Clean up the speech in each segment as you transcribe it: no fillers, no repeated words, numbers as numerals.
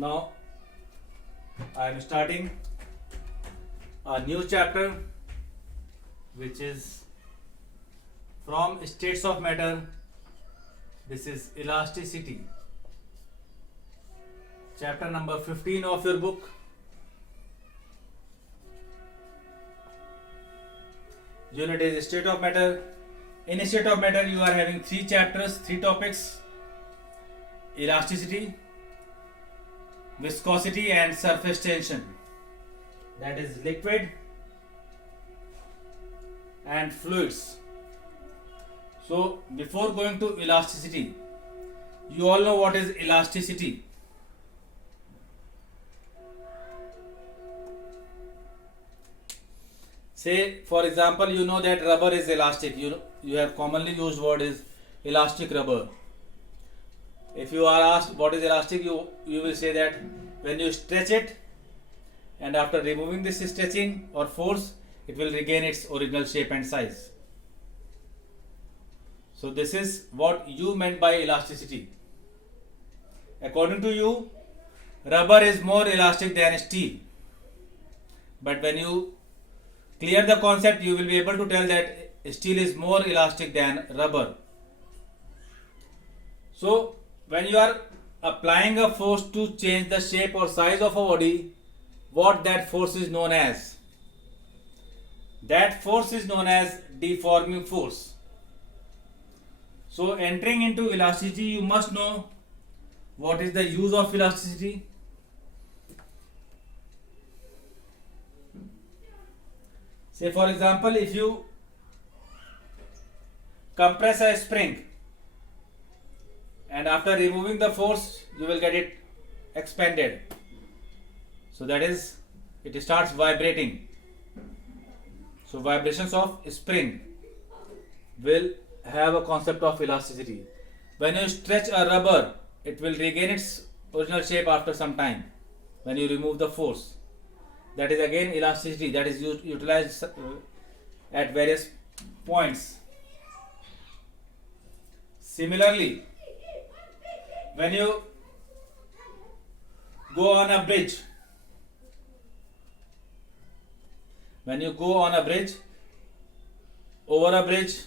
Now I am starting a new chapter which is from states of matter. This is elasticity. Chapter number 15 of your book. Unit is state of matter. In state of matter you are having three chapters, three topics: elasticity, viscosity and surface tension, that is liquid and fluids. So before going to elasticity, you all know what is elasticity. Say for example, you know that rubber is elastic. You have commonly used word is elastic rubber. If you are asked what is elastic, you will say that when you stretch it and after removing this stretching or force, it will regain its original shape and size. So this is what you meant by elasticity. According to you, rubber is more elastic than steel. But when you clear the concept, you will be able to tell that steel is more elastic than rubber. So when you are applying a force to change the shape or size of a body, what that force is known as? That force is known as deforming force. So entering into elasticity, you must know what is the use of elasticity. Say for example, if you compress a spring and after removing the force, you will get it expanded. So that is, it starts vibrating. So vibrations of spring will have a concept of elasticity. When you stretch a rubber, it will regain its original shape after some time when you remove the force. That is again elasticity, that is utilized at various points. Similarly, when you go on a bridge, over a bridge,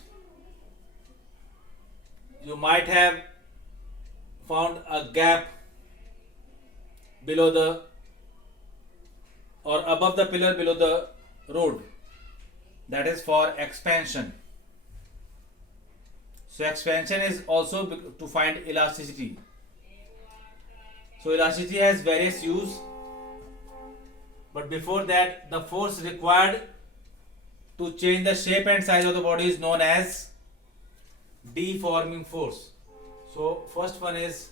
you might have found a gap below the or above the pillar below the road. That is for expansion. So expansion is also to find elasticity. So elasticity has various use, but before that, the force required to change the shape and size of the body is known as deforming force. So first one is,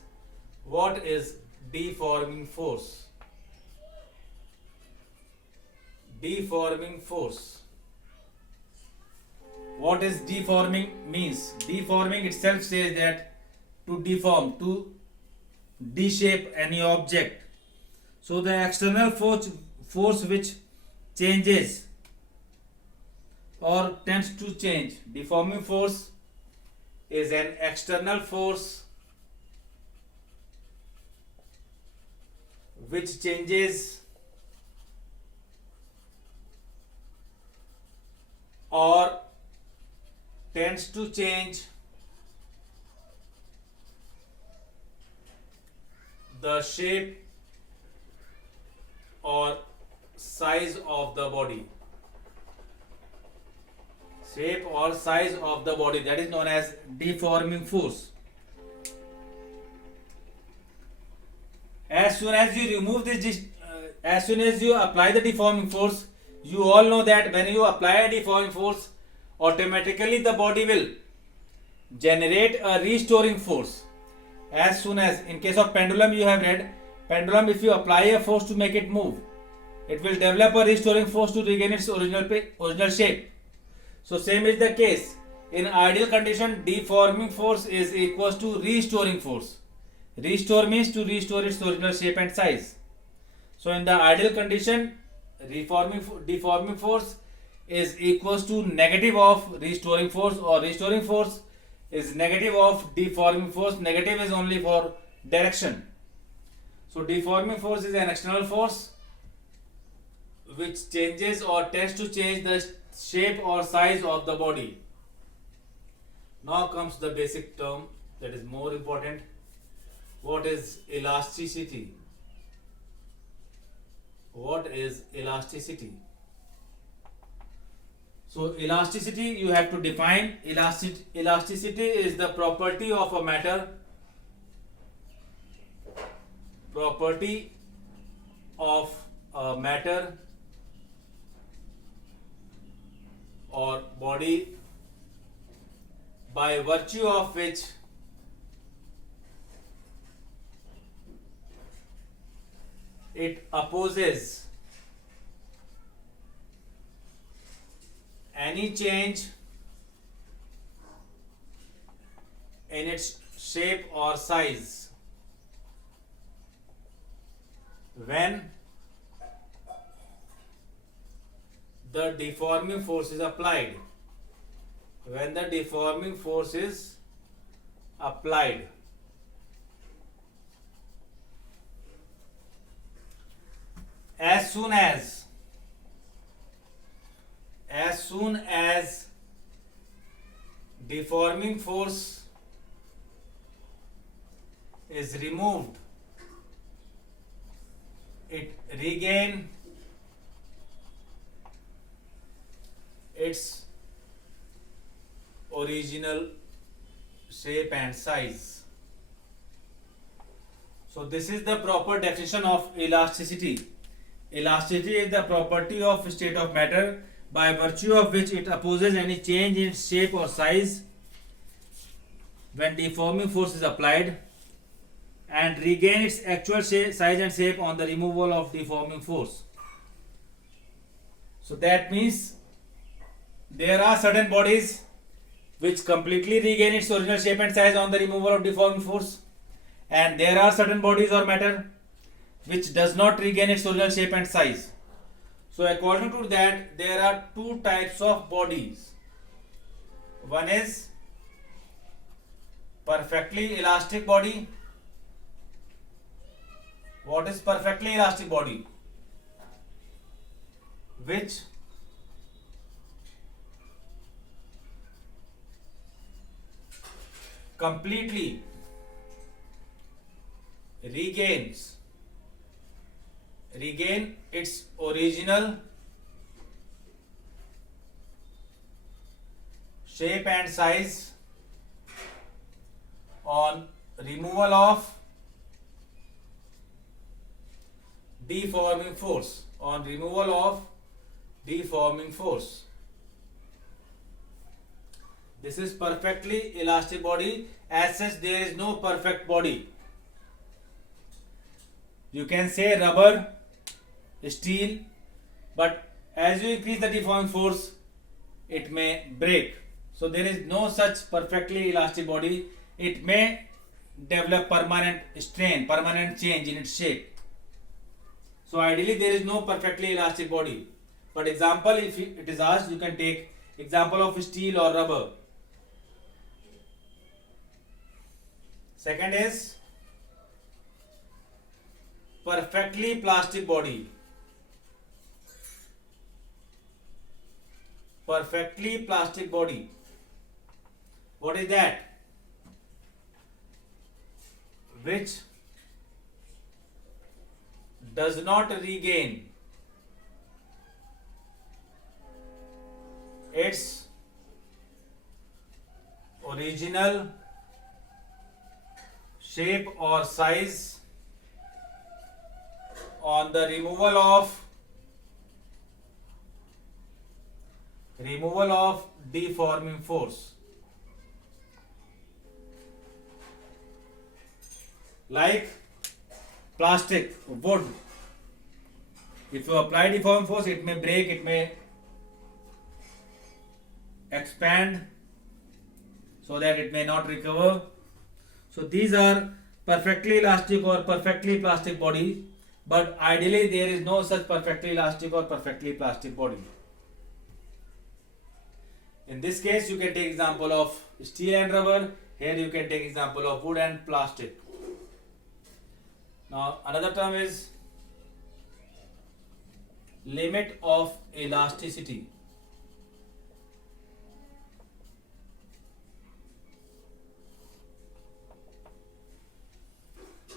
what is deforming force? Deforming force. What is deforming means? Deforming itself says that to deform, to deshape any object. So the external force which changes or tends to change. Deforming force is an external force which changes or tends to change the shape or size of the body. Shape or size of the body, that is known as deforming force. As soon as you remove this, as soon as you apply the deforming force, you all know that when you apply a deforming force, automatically the body will generate a restoring force. As soon as, in case of pendulum, you have read, pendulum, if you apply a force to make it move, it will develop a restoring force to regain its original shape. So same is the case. In ideal condition, deforming force is equals to restoring force. Restore means to restore its original shape and size. So in the ideal condition, deforming force is equals to negative of restoring force, or restoring force is negative of deforming force. Negative is only for direction. So deforming force is an external force which changes or tends to change the shape or size of the body. Now comes the basic term that is more important. What is elasticity? What is elasticity? So elasticity you have to define. Elasticity is the property of a matter, or body by virtue of which it opposes any change in its shape or size when the deforming force is applied. When the deforming force is applied. As soon as deforming force is removed, it regain its original shape and size. So this is the proper definition of elasticity. Elasticity is the property of state of matter by virtue of which it opposes any change in its shape or size when deforming force is applied and regain its actual size and shape on the removal of deforming force. So that means there are certain bodies which completely regain its original shape and size on the removal of deforming force, and there are certain bodies or matter which does not regain its original shape and size. So according to that, there are two types of bodies. One is perfectly elastic body. What is perfectly elastic body? Which completely regain its original shape and size on removal of deforming force. This is perfectly elastic body. As such, there is no perfect body. You can say rubber, steel, but as you increase the deforming force, it may break. So there is no such perfectly elastic body. It may develop permanent strain, permanent change in its shape. So ideally there is no perfectly elastic body. But example, if it is asked, you can take example of steel or rubber. Second is perfectly plastic body. Perfectly plastic body. What is that? Which does not regain its original shape or size on the removal of deforming force. Like plastic, wood. If you apply deforming force, it may break, it may expand so that it may not recover. So these are perfectly elastic or perfectly plastic body, but ideally there is no such perfectly elastic or perfectly plastic body. In this case, you can take example of steel and rubber. Here you can take example of wood and plastic. Now another term is limit of elasticity.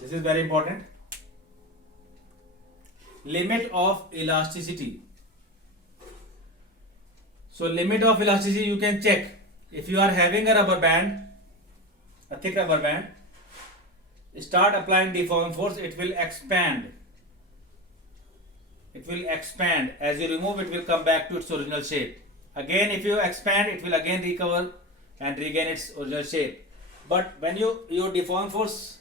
This is very important. Limit of elasticity. So limit of elasticity you can check. If you are having a rubber band, a thick rubber band, start applying deforming force, it will expand. It will expand. As you remove, it will come back to its original shape. Again, if you expand, it will again recover and regain its original shape. But when you deforming force,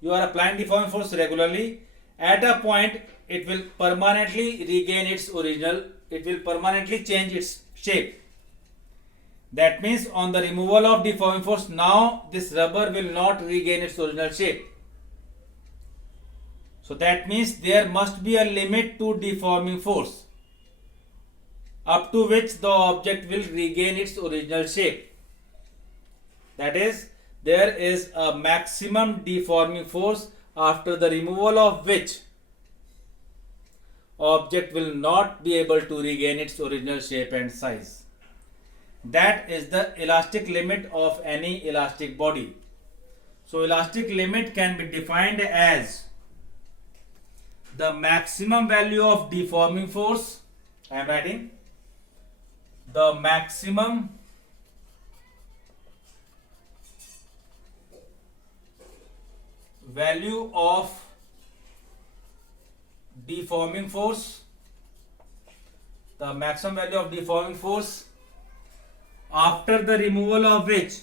you are applying deforming force regularly, at a point it will permanently regain its original, it will permanently change its shape. That means on the removal of deforming force, now this rubber will not regain its original shape. So that means there must be a limit to deforming force up to which the object will regain its original shape. That is, there is a maximum deforming force after the removal of which object will not be able to regain its original shape and size. That is the elastic limit of any elastic body. So elastic limit can be defined as the maximum value of deforming force. I am writing the maximum value of deforming force, the maximum value of deforming force after the removal of which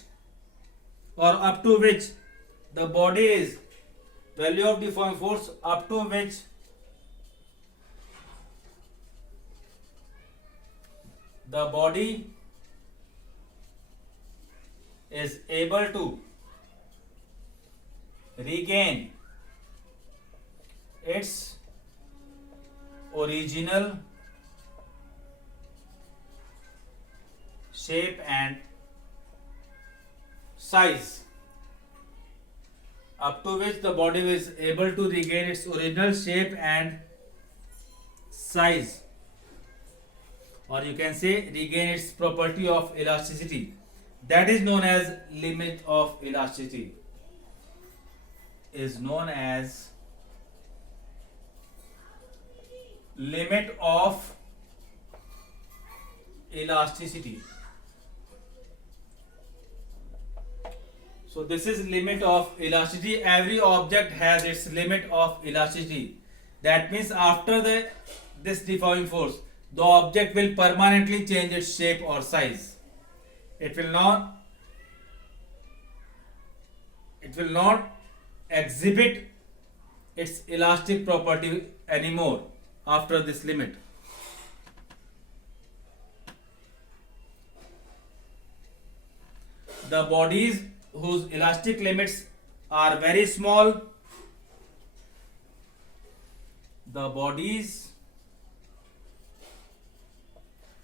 or up to which the body is, value of deforming force up to which the body is able to regain its original shape and size, up to which the body is able to regain its original shape and size, or you can say regain its property of elasticity. That is known as limit of elasticity. Is known as limit of elasticity. So this is limit of elasticity. Every object has its limit of elasticity. That means after this deforming force, the object will permanently change its shape or size. It will not exhibit its elastic property anymore after this limit. The bodies whose elastic limits are very small, the bodies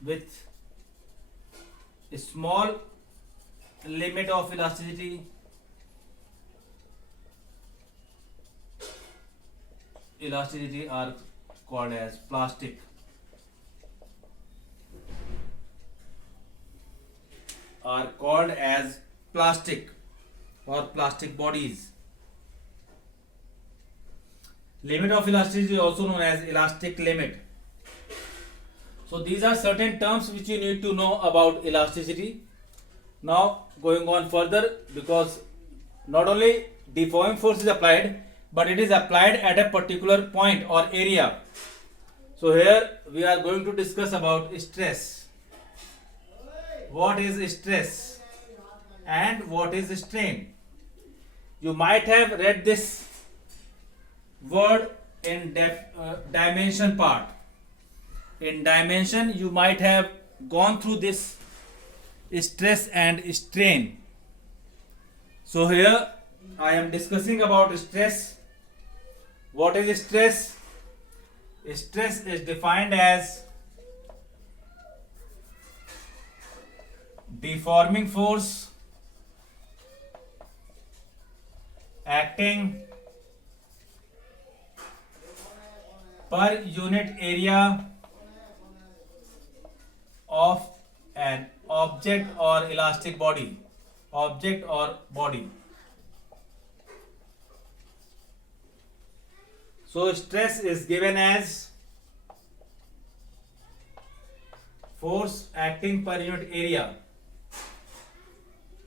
with a small limit of elasticity are called as plastic. Are called as plastic or plastic bodies. Limit of elasticity is also known as elastic limit. So these are certain terms which you need to know about elasticity. Now going on further, because not only deforming force is applied, but it is applied at a particular point or area. So here we are going to discuss about stress. What is stress and what is strain? You might have read this word in dimension part. In dimension you might have gone through this stress and strain. So here I am discussing about stress. What is stress? Stress is defined as deforming force acting per unit area of an object or elastic body. Object or body. So stress is given as force acting per unit area.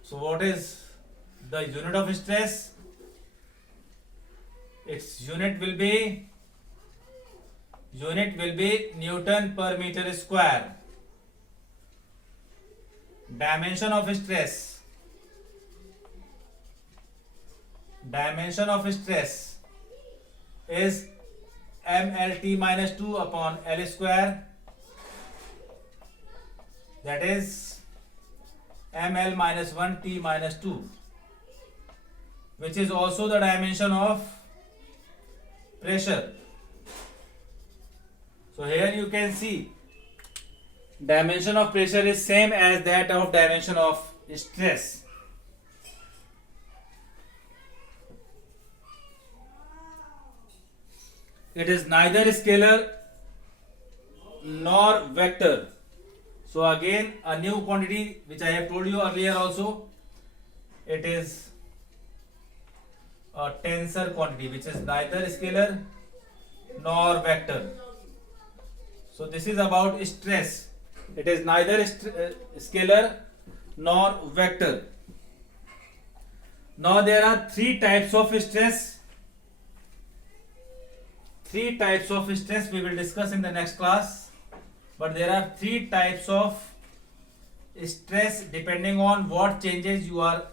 So what is the unit of stress? Its unit will be Newton per meter square. Dimension of stress is mLt minus 2 upon L square, that is ml minus 1 t minus 2, which is also the dimension of pressure. So here you can see dimension of pressure is same as that of dimension of stress. It is neither scalar nor vector. So again a new quantity which I have told you earlier also, it is a tensor quantity which is neither scalar nor vector. So this is about stress. It is neither scalar nor vector. Now there are three types of stress. Three types of stress we will discuss in the next class. But there are three types of stress depending on what changes you are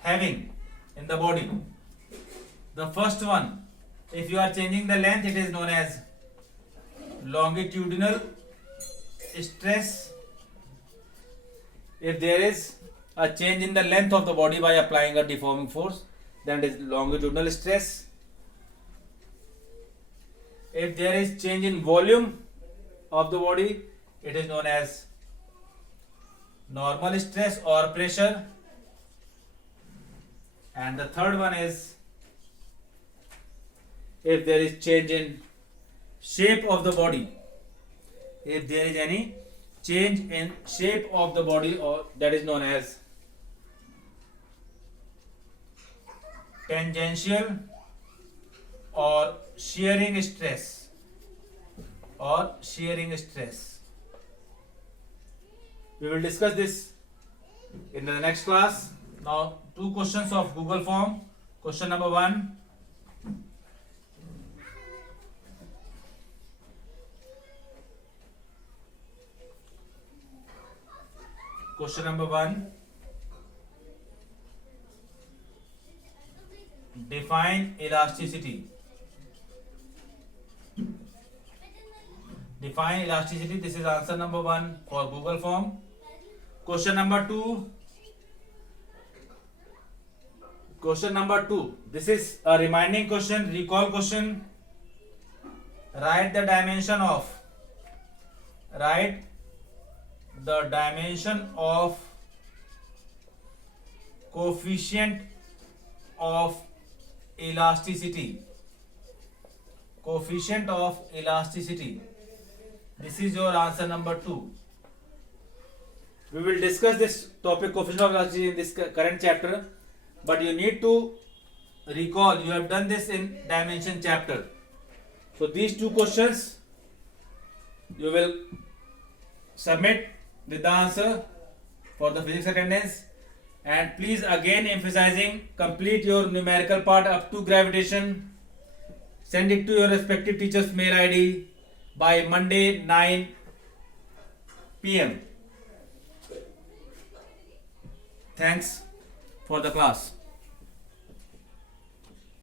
having in the body. The first one, if you are changing the length, it is known as longitudinal stress. If there is a change in the length of the body by applying a deforming force, then it is longitudinal stress. If there is change in volume of the body, it is known as normal stress or pressure. And the third one is if there is change in shape of the body. If there is any change in shape of the body, or that is known as tangential or shearing stress We will discuss this in the next class. Now two questions of Google form. Question number 1. Question number 1. Define elasticity. Define elasticity. This is answer number 1 for Google form. Question number 2. This is a reminding question, recall question. Write the dimension of coefficient of elasticity. This is your answer number 2. We will discuss this topic coefficient of elasticity in this current chapter, but you need to recall you have done this in dimension chapter. So these two questions you will submit with the answer for the physics attendance, and please again emphasizing complete your numerical part up to gravitation. Send it to your respective teacher's mail ID by Monday 9 p.m. Thanks for the class.